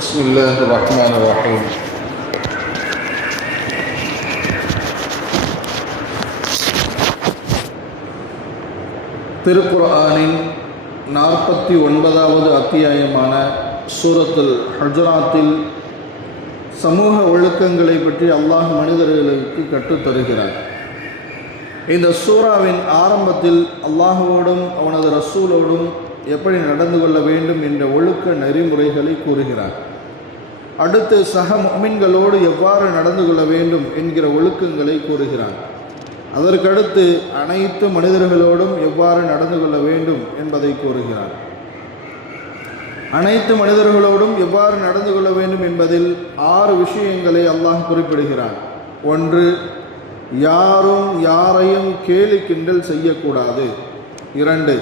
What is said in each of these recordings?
بسم الله الرحمن الرحيم. திருக்குர்ஆனின் 49வது அத்தியாயமான சூரத்துல் ஹுஜராத்தில் சமூக ஒழுக்கங்களை பற்றி அல்லாஹ் மனிதர்களுக்கு கற்றுத்தருகிறார். இந்த சூராவின் ஆரம்பத்தில் அல்லாஹுவோடும் அவனது ரசூலோடும் எப்படி நடந்து கொள்ள வேண்டும் என்ற ஒழுக்க நெறிமுறைகளை கூறுகிறார். அடுத்து சக முஃமின்களோடு எவ்வாறு நடந்து கொள்ள வேண்டும் என்கிற ஒழுக்கங்களை கூறுகிறார். அதற்கடுத்து அனைத்து மனிதர்களோடும் எவ்வாறு நடந்து கொள்ள வேண்டும் என்பதை கூறுகிறார். அனைத்து மனிதர்களோடும் எவ்வாறு நடந்து கொள்ள வேண்டும் என்பதில் 6 விஷயங்களை அல்லாஹ் குறிப்பிடுகிறார். 1, யாரும் யாரையும் கேலி கிண்டல் செய்யக்கூடாது. 2,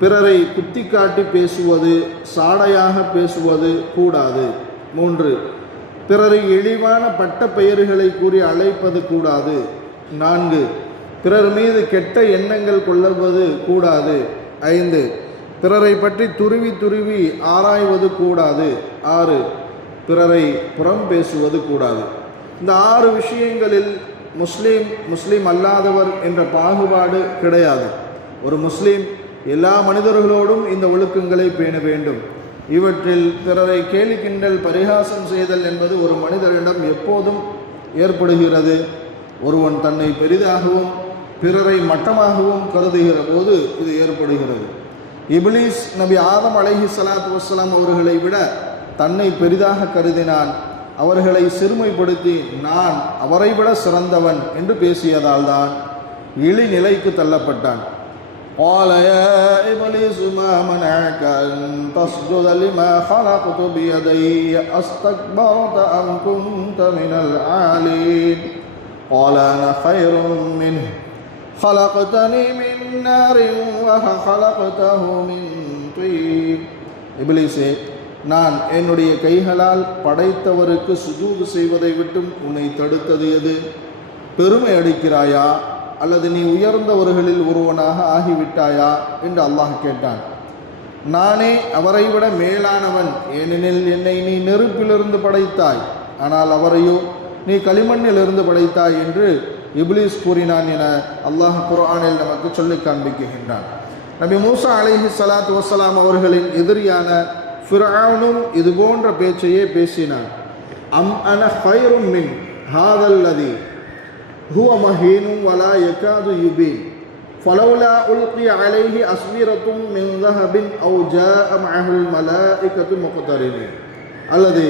பிறரை குத்தி காட்டி பேசுவது, சாடையாக பேசுவது கூடாது. 3, பிறரை இழிவான பட்ட பெயர்களை கூறி அழைப்பது கூடாது. 4, பிறர் மீது கெட்ட எண்ணங்கள் கொள்ளுவது கூடாது. 5, பிறரை பற்றி துருவி ஆராய்வது கூடாது. 6, பிறரை புறம் பேசுவது கூடாது. இந்த 6 விஷயங்களில் முஸ்லீம் அல்லாதவர் என்ற பாகுபாடு கிடையாது. ஒரு முஸ்லீம் எல்லா மனிதர்களோடும் இந்த ஒழுக்கங்களை பேண வேண்டும். இவற்றில் பிறரை கேலி கிண்டல் பரிகாசம் செய்தல் என்பது ஒரு மனிதரிடம் எப்போதும் ஏற்படுகிறது. ஒருவன் தன்னை பெரிதாகவும் பிறரை மட்டமாகவும் கருதுகிற போது இது ஏற்படுகிறது. இப்லீஸ் நபி ஆதம் அலைஹிஸ்ஸலாத்து வஸ்ஸலாம் அவர்களை விட தன்னை பெரிதாக கருதினான். அவர்களை சிறுமைப்படுத்தி நான் அவரை விட சிறந்தவன் என்று பேசியதால் தான் இழிநிலைக்கு தள்ளப்பட்டான். قال يا إبليس ما منعك أن تسجد لما خلقت بيدي أستكبرت أم كنت من العالين قال أنا خير منه خلقتني من نار وخلقته من طين. இப்லீஸே, நான் என்னுடைய கைகளால் படைத்தவருக்கு சுஜூது செய்வதை விட்டும் உன்னை தடுத்தது எது? பெருமை அடிக்கிறாயா அல்லது நீ உயர்ந்தவர்களில் ஒருவனாக ஆகிவிட்டாயா என்று அல்லாஹ் கேட்டான். நானே அவரை விட மேலானவன், ஏனெனில் என்னை நீ நெருப்பிலிருந்து படைத்தாய், ஆனால் அவரையோ நீ களிமண்ணிலிருந்து படைத்தாய் என்று இப்லீஸ் கூறினான் என அல்லாஹ் குர்ஆனில் நமக்கு சொல்லி காண்பிக்கின்றான். நபி மூசா அலைஹிஸ்ஸலாத்து வஸ்ஸலாம் அவர்களின் எதிரியான ஃபிர்அவுனும் இது போன்ற பேச்சையே பேசினான். அம் அன கைரும் மின் ஹாதல்லதி ஹுவ மஹீனும் வலா யகாது யுபீன் ஃபலௌலா உல்கிய அலைஹி அஸ்விரத்தும் மின் ذهபின் அவ் ஜாஅ மஅஹுல் மலாயிகத்து முக்தரினீன். அல்லது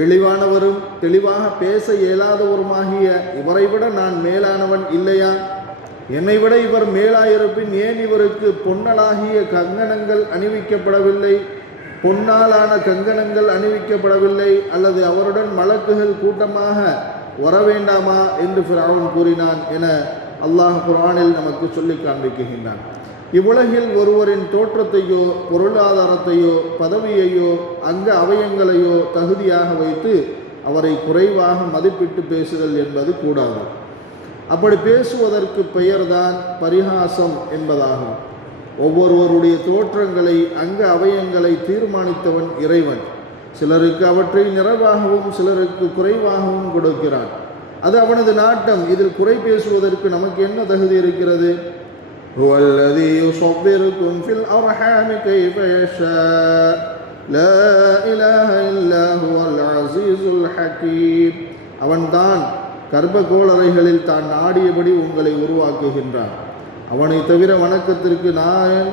இழிவானவரும் தெளிவாக பேச இயலாதவருமாகிய இவரை விட நான் மேலானவன் இல்லையா? என்னை விட இவர் மேலாயிருப்பின் ஏன் இவருக்கு பொன்னலாகிய கங்கணங்கள் அணிவிக்கப்படவில்லை, பொன்னாலான கங்கணங்கள் அணிவிக்கப்படவில்லை? அல்லது அவருடன் மலக்குகள் கூட்டமாக வர வேண்டாமா என்று ஃபிரௌன் கூறினான் என அல்லாஹ் குர்ஆனில் நமக்கு சொல்லி காண்பிக்கின்றான். இவ்வுலகில் ஒருவரின் தோற்றத்தையோ பொருளாதாரத்தையோ பதவியையோ அங்க அவயங்களையோ தகுதியாக வைத்து அவரை குறைவாக மதிப்பிட்டு பேசுதல் என்பது கூடாது. அப்படி பேசுவதற்கு பெயர்தான் பரிகாசம் என்பதாகும். ஒவ்வொருவருடைய தோற்றங்களை அங்க அவயங்களை தீர்மானித்தவன் இறைவன். சிலருக்கு அவற்றை நிறைவாகவும் சிலருக்கு குறைவாகவும் கொடுக்கிறான். அது அவனது நாட்டம். இதில் குறை பேசுவதற்கு நமக்கு என்ன தகுதி இருக்கிறது? هو الذي يصوركم في الأرحام كيف يشاء لا إله إلا هو العزيز الحكيم. அவன்தான் கர்ப்ப கோளறைகளில் தான் நாடியபடி உங்களை உருவாக்குகின்றான். அவனை தவிர வணக்கத்திற்கு நாயன்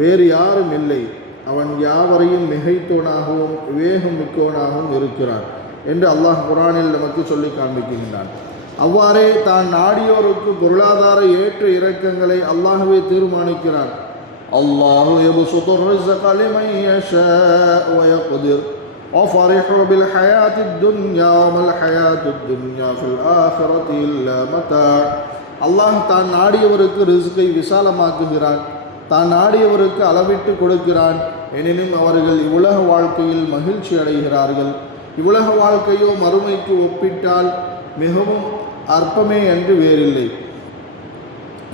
வேறு யாரும் இல்லை. அவன் யாவரையும் மிகைத்தோனாகவும் விவேகம் மிக்கோனாகவும் இருக்கிறான் என்று அல்லாஹ் குர்ஆனில் நமக்கு சொல்லி காண்பிக்கின்றான். அவ்வாறே தான் நாடியோருக்கு பொருளாதார ஏற்ற இறக்கங்களை அல்லாஹ்வே தீர்மானிக்கிறான். அல்லாஹு யப்சுத்து ரிஸ்க லிமன் யஷாஉ வ யக்திர் வஃபரிஹு பில் ஹயாத்தித் துன்யா வல் ஹயாத்துத் துன்யா ஃபில் ஆখিরাতি இல்லா மதா. அல்லாஹ் தான் நாடியவருக்கு ரிஸ்கை விசாலமாக்குகிறான், தான் நாடியவருக்கு அளவிட்டு கொடுக்கிறான். எனினும் அவர்கள் இவ்வுலக வாழ்க்கையில் மகிழ்ச்சி அடைகிறார்கள். இவ்வுலக வாழ்க்கையோ மறுமைக்கு ஒப்பிட்டால் மிகவும் அற்பமே என்று வேறில்லை.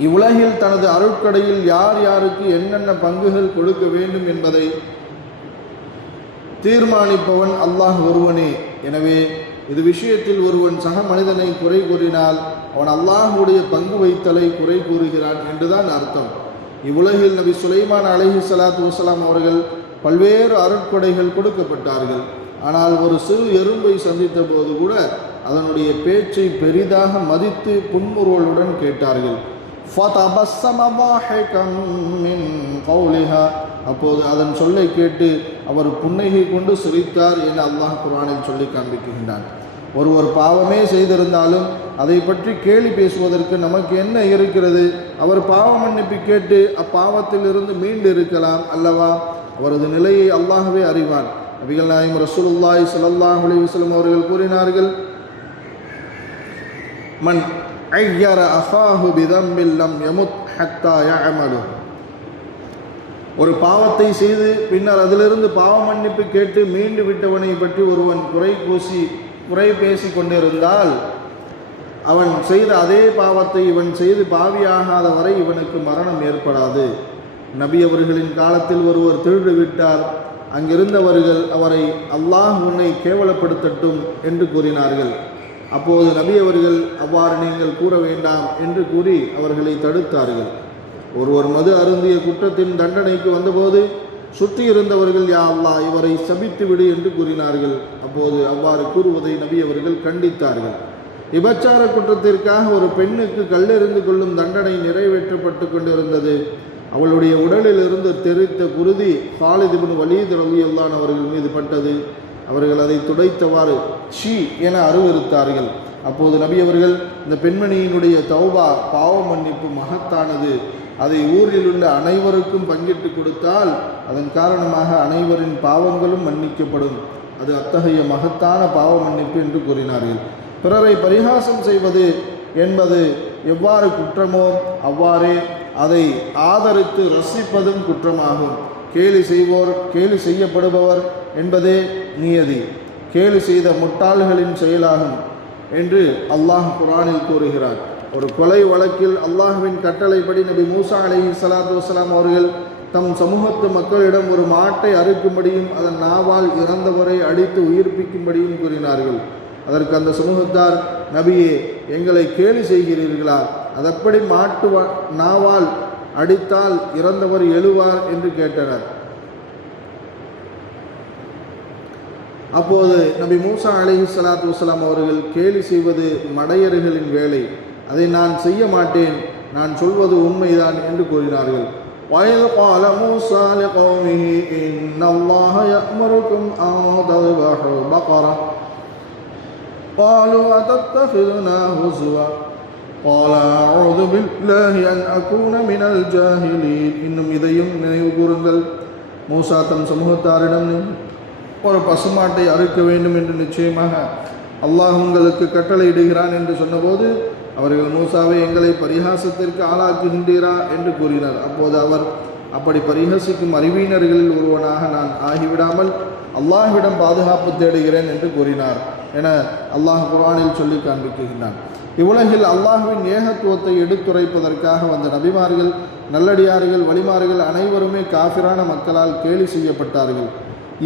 இவ்வுலகில் தனது அருட்கடையில் யார் யாருக்கு என்னென்ன பங்குகள் கொடுக்க வேண்டும் என்பதை தீர்மானிப்பவன் அல்லாஹ் ஒருவனே. எனவே இது விஷயத்தில் ஒருவன் சக மனிதனை குறை கூறினால் அவன் அல்லாஹுடைய பங்கு வைத்தலை குறை கூறுகிறான் என்றுதான் அர்த்தம். இவ்வுலகில் நபி சுலைமான் அலைஹிஸ்ஸலாத்து வஸ்ஸலாம் அவர்கள் பல்வேறு அருட்கொடைகள் கொடுக்கப்பட்டார்கள். ஆனால் ஒரு சிறு எறும்பை சந்தித்த போது கூட அதனுடைய பேச்சை பெரிதாக மதித்து புன்முறுவலுடன் கேட்டார்கள். அப்போது அதன் சொல்லை கேட்டு அவர் புன்னகை கொண்டு சிரித்தார் என அல்லாஹ் குர்ஆனில் சொல்லி காண்பிக்கின்றான். ஒருவர் பாவமே செய்திருந்தாலும் அதை பற்றி கேலி பேசுவதற்கு நமக்கு என்ன இருக்கிறது? அவர் பாவ மன்னிப்பு கேட்டு அப்பாவத்தில் இருந்து மீண்டு இருக்கலாம் அல்லவா? அவரது நிலையை அல்லாஹ்வே அறிவான். நபிகள் நாயகம் ரசூலுல்லாஹி ஸல்லல்லாஹு அலைஹி வஸல்லம் அவர்கள் கூறினார்கள், மன் அய்யர அஹாஹு பிதம்பில் லம் யமுத் ஹத்தா யஅமலு. ஒரு பாவத்தை செய்து பின்னர் அதிலிருந்து பாவ மன்னிப்பு கேட்டு மீண்டு விட்டவனை பற்றி ஒருவன் குறை பேசி கொண்டிருந்தால் அவன் செய்த அதே பாவத்தை இவன் செய்து பாவியாகாத வரை இவனுக்கு மரணம் ஏற்படாது. நபி அவர்களின் காலத்தில் ஒருவர் திருடு விட்டார். அங்கிருந்தவர்கள் அவரை அல்லாஹ் உன்னை கேவலப்படுத்தட்டும் என்று கூறினார்கள். அப்போது நபி அவர்கள் அவ்வாறு நீங்கள் கூற வேண்டாம் என்று கூறி அவர்களை தடுத்தார்கள். ஒருவர் மது அருந்திய குற்றத்தின் தண்டனைக்கு வந்தபோது சுற்றி இருந்தவர்கள் யா அல்லாஹ் இவரை சபித்து விடு என்று கூறினார்கள். அப்போது அவ்வாறு கூறுவதை நபி அவர்கள் கண்டித்தார்கள். விபச்சார குற்றத்திற்காக ஒரு பெண்ணுக்கு கல்லெறிந்து கொள்ளும் தண்டனை நிறைவேற்றப்பட்டு கொண்டிருந்தது. அவளுடைய உடலில் இருந்து தெரித்த குருதி ஹாலித் இப்னு வலீத் ரலியல்லாஹு அன்ஹு அவர்கள் மீது பட்டது. அவர்கள் அதை துடைத்தவாறு ஷீ என அருவருத்தார்கள். அப்போது நபி அவர்கள் இந்த பெண்மணியினுடைய தௌபா பாவ மன்னிப்பு மகத்தானது, அதை ஊரில் உள்ள அனைவருக்கும் பங்கிட்டு கொடுத்தால் அதன் காரணமாக அனைவரின் பாவங்களும் மன்னிக்கப்படும், அது அத்தகைய மகத்தான பாவ மன்னிப்பு என்று கூறினார்கள். பிறரை பரிகாசம் செய்வது என்பது எவ்வாறு குற்றமோ அவ்வாறே அதை ஆதரித்து ரசிப்பதும் குற்றமாகும். கேலி செய்யப்படுபவர் என்பதே நியதி, கேலி செய்த முட்டாள்களின் செயலாகும் என்று அல்லாஹ் குர்ஆனில் கூறுகிறார். ஒரு கொலை வழக்கில் அல்லாஹ்வின் கட்டளைப்படி நபி மூசா அலைஹிஸ்ஸலாத்து வஸ்ஸலாம் அவர்கள் தம் சமூகத்து மக்களிடம் ஒரு மாட்டை அறுக்கும்படியும் அதன் நாவால் இறந்தவரை அடித்து உயிர்ப்பிக்கும்படியும் கூறினார்கள். அதற்கு அந்த சமூகத்தார், நபியே எங்களை கேலி செய்கிறீர்களா? அதப்படி நாவால் அடித்தால் இறந்தவர் எழுவார் என்று கேட்டனர். அப்போது நபி மூசா அலைஹிஸ்ஸலாத்து வஸ்ஸலாம் அவர்கள் கேலி செய்வது மடையர்களின் வேலை, அதை நான் செய்ய மாட்டேன், நான் சொல்வது உண்மைதான் என்று கூறினார்கள். وَإِذْ قَالَ مُوسَى لِقَوْمِهِ إِنَّ اللَّهَ يَأْمُرُكُمْ أَن تَذْبَحُوا بَقَرَةً قَالُوا أَتَتَّخِذُنَا هُزُوًا قَالَ أَعُوذُ بِاللَّهِ أَنْ أَكُونَ مِنَ الْجَاهِلِينَ. இன்னும் இதையும் நினைவு கூறுங்கள், மூசா தம் சமூகத்தாரிடம் ஒரு பசுமாட்டை அறுக்க வேண்டும் என்று நிச்சயமாக அல்லாஹ் உங்களுக்கு கட்டளையிடுகிறான் என்று சொன்னபோது அவர்கள், மூசாவை எங்களை பரிகாசத்திற்கு ஆளாக்குகின்றீரா என்று கூறினார். அப்போது அவர், அப்படி பரிகசிக்கும் அறிவியினர்களில் ஒருவனாக நான் ஆகிவிடாமல் அல்லாஹ்விடம் பாதுகாப்பு தேடுகிறேன் என்று கூறினார் என அல்லாஹ் குர்ஆனில் சொல்லி காண்பிக்கின்றான். இவ்வுலகில் அல்லாஹ்வின் ஏகத்துவத்தை எடுத்துரைப்பதற்காக வந்த நபிமார்கள், நல்லடியார்கள், வலிமார்கள் அனைவருமே காஃபிரான மக்களால் கேலி செய்யப்பட்டார்கள்.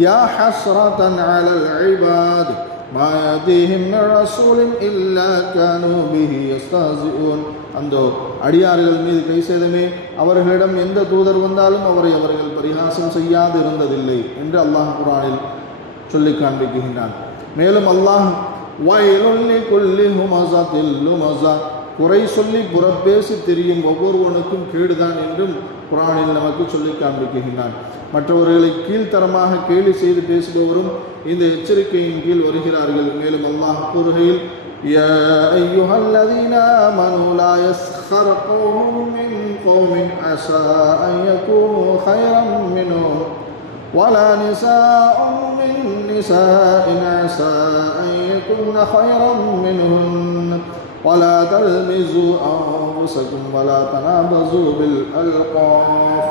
யா ஹஸ்ரதன் அலல் இபாத் மா யதீஹிம் மின் ரசூலின் இல்லா கானூ பிஹி யஸ்தஹ்சிஊன். அந்த அடியார்கள் மீது கைசேதமே, அவர்களிடம் எந்த தூதர் வந்தாலும் அவரை அவர்கள் பரிகாசம் செய்யாது இருந்ததில்லை என்று அல்லாஹ் குர்ஆனில் சொல்லி காண்பிக்கின்றான். மேலும் அல்லாஹ் வயலுல் லிகுல்லி ஹுமஸாத்தில் லுமஸா, குறை சொல்லி புறப்பேசி திரியும் ஒவ்வொருவனுக்கும் கேடுதான் என்றும் குர்ஆனில் நமக்கு சொல்லி காண்பிக்கின்றான். மற்றவர்களை கீழ்த்தரமாக கேலி செய்து பேசுபவரும் இந்த எச்சரிக்கையின் கீழ் வருகிறார்கள். மேலும் அல்லாஹ் கூறுகையில், யா அய்யுஹல்லதீன ஆமனூ லா யஸ்கர் கௌமும் மின் கௌமின் அஸா அன் யகூனூ கைரம் மின்ஹும் வலா நிசாஉம் மின் நிசாஇன் அஸா அன் யகுன்ன கைரம் மின்ஹுன் ولا تلمزوا أنفسكم ولا تنابزوا بالألقاب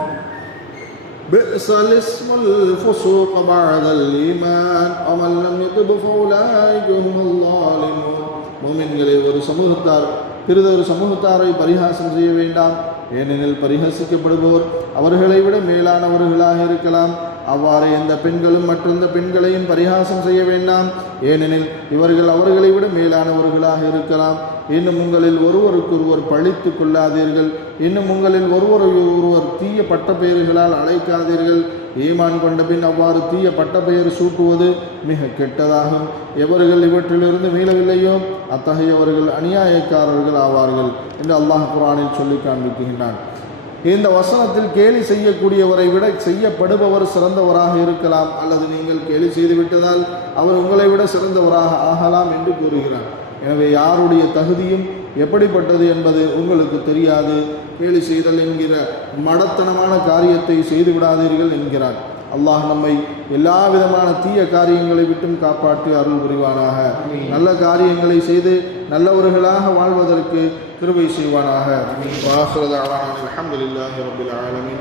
بئس الاسم الفسوق بعد الإيمان ومن لم يتب فأولئك هم الظالمون. முஃமின்களே, ஒரு சமூகத்தார் பிறிதொரு சமூகத்தாரை பரிகாசம் செய்ய வேண்டாம், ஏனெனில் பரிகசிக்கப்படுபவர் அவர்களை விட மேலானவர்களாக இருக்கலாம். அவ்வாறு எந்த பெண்களும் மற்றெந்த பெண்களையும் பரிகாசம் செய்ய வேண்டாம், ஏனெனில் இவர்கள் அவர்களை விட மேலானவர்களாக இருக்கலாம். இன்னும் உங்களில் ஒருவருக்கொருவர் பழித்து கொள்ளாதீர்கள். இன்னும் உங்களில் ஒருவர் தீய பட்ட பெயர்களால் அழைக்காதீர்கள். ஈமான் கொண்ட பின் அவ்வாறு தீய பட்ட பெயர் சூட்டுவது மிக கெட்டதாகும். எவர்கள் இவற்றிலிருந்து மீளவில்லையோ அத்தகையவர்கள் அநியாயக்காரர்கள் ஆவார்கள் என்று அல்லாஹ் குர்ஆனில் சொல்லி காண்பிக்கின்றான். இந்த வசனத்தில் கேலி செய்யக்கூடியவரை விட செய்யப்படுபவர் சிறந்தவராக இருக்கலாம், அல்லது நீங்கள் கேலி செய்துவிட்டதால் அவர் உங்களை விட சிறந்தவராக ஆகலாம் என்று கூறுகிறார். எனவே யாருடைய தகுதியும் எப்படிப்பட்டது என்பது உங்களுக்கு தெரியாது. கேலி செய்தல் என்கிற மடத்தனமான காரியத்தை செய்து விடாதீர்கள் என்கிறார். அல்லாஹ் நம்மை எல்லா விதமான தீய காரியங்களை விட்டும் காப்பாற்றி அருள் புரிவானாக. நல்ல காரியங்களை செய்து நல்லவர்களாக வாழ்வதற்கு கிருபை செய்வானாக. அல்ஹம்துலில்லாஹி ரப்பில் ஆலமீன்.